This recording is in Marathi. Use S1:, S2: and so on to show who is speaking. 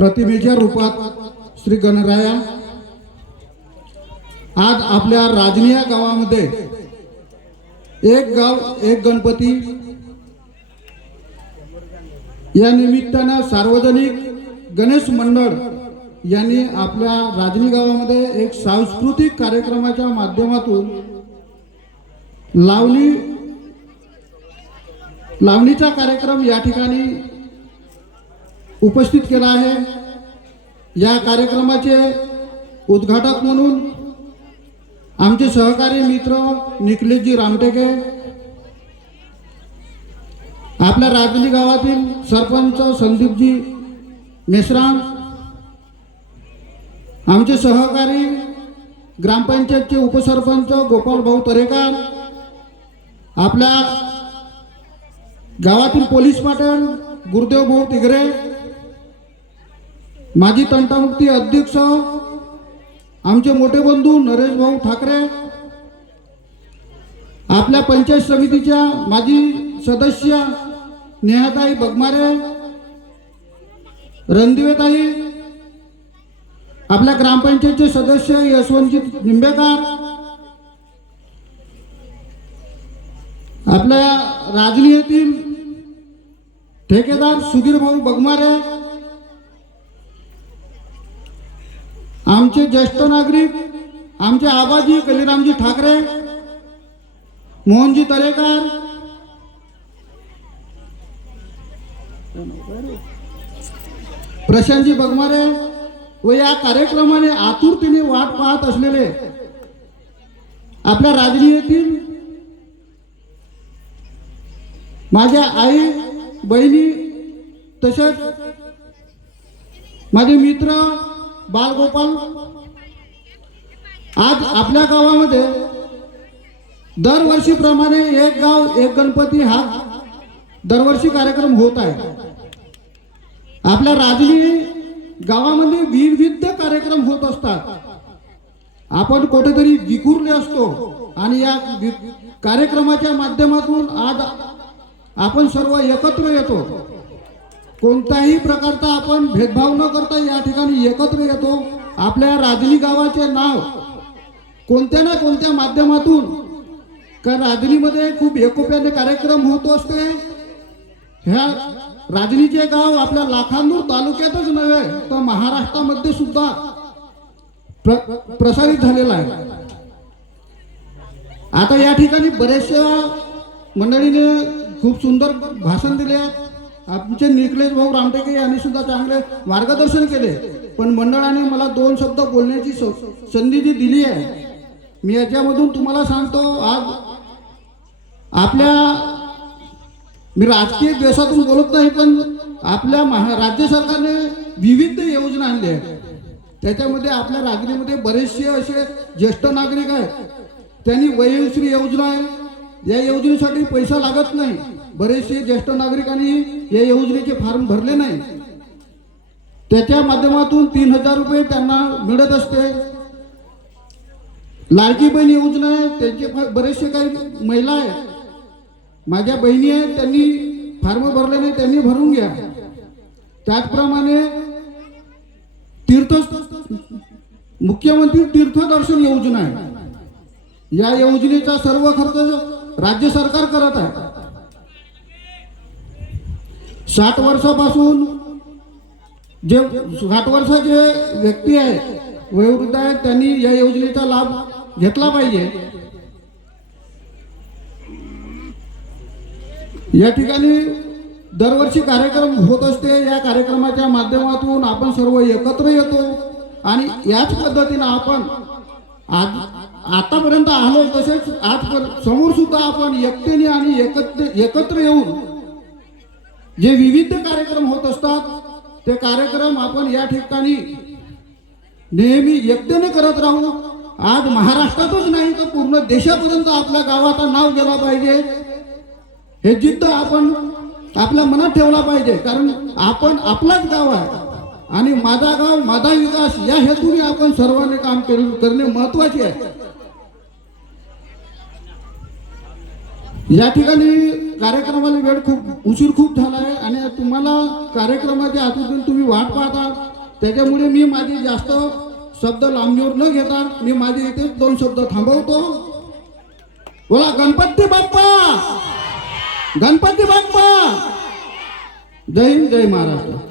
S1: प्रतिमेच्या रूपात श्री गणराया आज आपल्या राजनिया गावामध्ये एक गाव एक गणपती या निमित्तानं सार्वजनिक गणेश मंडळ यांनी आपल्या राजनी गावामध्ये एक सांस्कृतिक कार्यक्रमाच्या माध्यमातून लावणी लावणीचा कार्यक्रम या ठिकाणी उपस्थित केला आहे. या कार्यक्रमाचे उद्घाटक म्हणून आमचे सहकारी मित्र निखिलजी रामटेके आपल्या राजनी गावातील सरपंच संदीपजी मेश्राम आमचे सहकारी ग्रामपंचायतचे उपसरपंच गोपाळ भाऊ तरेकर आपल्या गावातील पोलीस पाटील गुरुदेव भाऊ तिगरे माजी तंटामुक्ती अध्यक्ष आमचे मोठे बंधू नरेश भाऊ ठाकरे आपल्या पंचायत समितीच्या माजी सदस्य नेहाताई बगमारे रणदिवेताई आपल्या ग्रामपंचायतचे सदस्य यशवंतजी निंबेकर आपल्या राजनी येथील ठेकेदार सुधीर भाऊ बगमारे आमचे ज्येष्ठ नागरिक आमचे आबाजी कलिरामजी ठाकरे मोहनजी तरेकर प्रशांतजी बगमारे व या कार्यक्रमाने आतुरतेने वाट पाहत असलेले आपल्या राजनी माझ्या आई बहिणी तसेच माझे मित्र बालगोपाल आज आपल्या गावामध्ये दरवर्षीप्रमाणे एक गाव एक गणपती हा दरवर्षी कार्यक्रम होत आहे. आपल्या राजली गावामध्ये विविध कार्यक्रम होत असतात. आपण कुठेतरी विखुरले असतो आणि या कार्यक्रमाच्या माध्यमातून आज आपण सर्व एकत्र येतो. कोणत्याही प्रकारचा आपण भेदभाव न करता या ठिकाणी एकत्र येतो. आपल्या राजली गावाचे नाव कोणत्या ना कोणत्या माध्यमातून कारण राजलीमध्ये खूप एकोप्याने कार्यक्रम होत असते ह्या राजनीचे गाव आपल्या लाखांदूर तालुक्यातच नव्हे तर महाराष्ट्रामध्ये सुद्धा प्र, प्रसारित झालेला आहे. आता या ठिकाणी बऱ्याचशा मंडळीने खूप सुंदर भाषण दिले आमचे निकलेश भाऊ रामटेके यांनी सुद्धा चांगले मार्गदर्शन केले. पण मंडळाने मला दोन शब्द बोलण्याची स- संधी जी दिली आहे. मी याच्यामधून तुम्हाला सांगतो आज आपल्या मी राजकीय द्वेषातून बोलत नाही पण आपल्या महा राज्य सरकारने विविध योजना आणल्या आहेत. त्याच्यामध्ये आपल्या राजनीमध्ये बरेचसे असे ज्येष्ठ नागरिक आहेत. त्यांनी वयश्री योजना आहे. या योजनेसाठी पैसा लागत नाही. बरेचसे ज्येष्ठ नागरिकांनी या योजनेचे फॉर्म भरले नाही. त्याच्या माध्यमातून तीन हजार रुपये त्यांना मिळत असते. लाडकी बहीण योजना आहे त्यांचे बरेचसे काही महिला आहेत. माझ्या बहिणी आहेत त्यांनी फॉर्म भरले नाही त्यांनी भरून घ्या. त्याचप्रमाणे तीर्थ मुख्यमंत्री तीर्थदर्शन योजना आहे. या योजनेचा सर्व खर्च राज्य सरकार करत आहे. साठ वर्षापासून जे साठ वर्षाचे व्यक्ती आहेत वयोवृद्ध आहेत त्यांनी या योजनेचा लाभ घेतला पाहिजे. या ठिकाणी दरवर्षी कार्यक्रम होत असते. या कार्यक्रमाच्या माध्यमातून आपण सर्व एकत्र येतो आणि याच पद्धतीनं आपण आज आतापर्यंत आलो तसेच आज समोर सुद्धा आपण एकतेने आणि एकत्र एकत्र येऊन जे विविध कार्यक्रम होत असतात ते कार्यक्रम आपण या ठिकाणी नेहमी एकट्यानं करत राहू. आज महाराष्ट्रातच नाही तर पूर्ण देशापर्यंत आपल्या गावाचं नाव गेला पाहिजे. हे जिद्द आपण आपल्या मनात ठेवला पाहिजे कारण आपण आपलाच गाव आहे. आणि माझा गाव माझा विकास या हेतूने आपण सर्वांनी काम केलं करणे महत्त्वाचे आहे. या ठिकाणी कार्यक्रमाला वेळ खूप उशीर खूप झाला आहे आणि तुम्हाला कार्यक्रमाच्या हातून तुम्ही वाट पाहता. त्याच्यामुळे मी माझे जास्त शब्द लांबणीवर न घेता मी माझे इथे दोन शब्द थांबवतो. बोला गणपती बाप्पा! गणपती बाप्पा! जय हिंद जय महाराष्ट्र!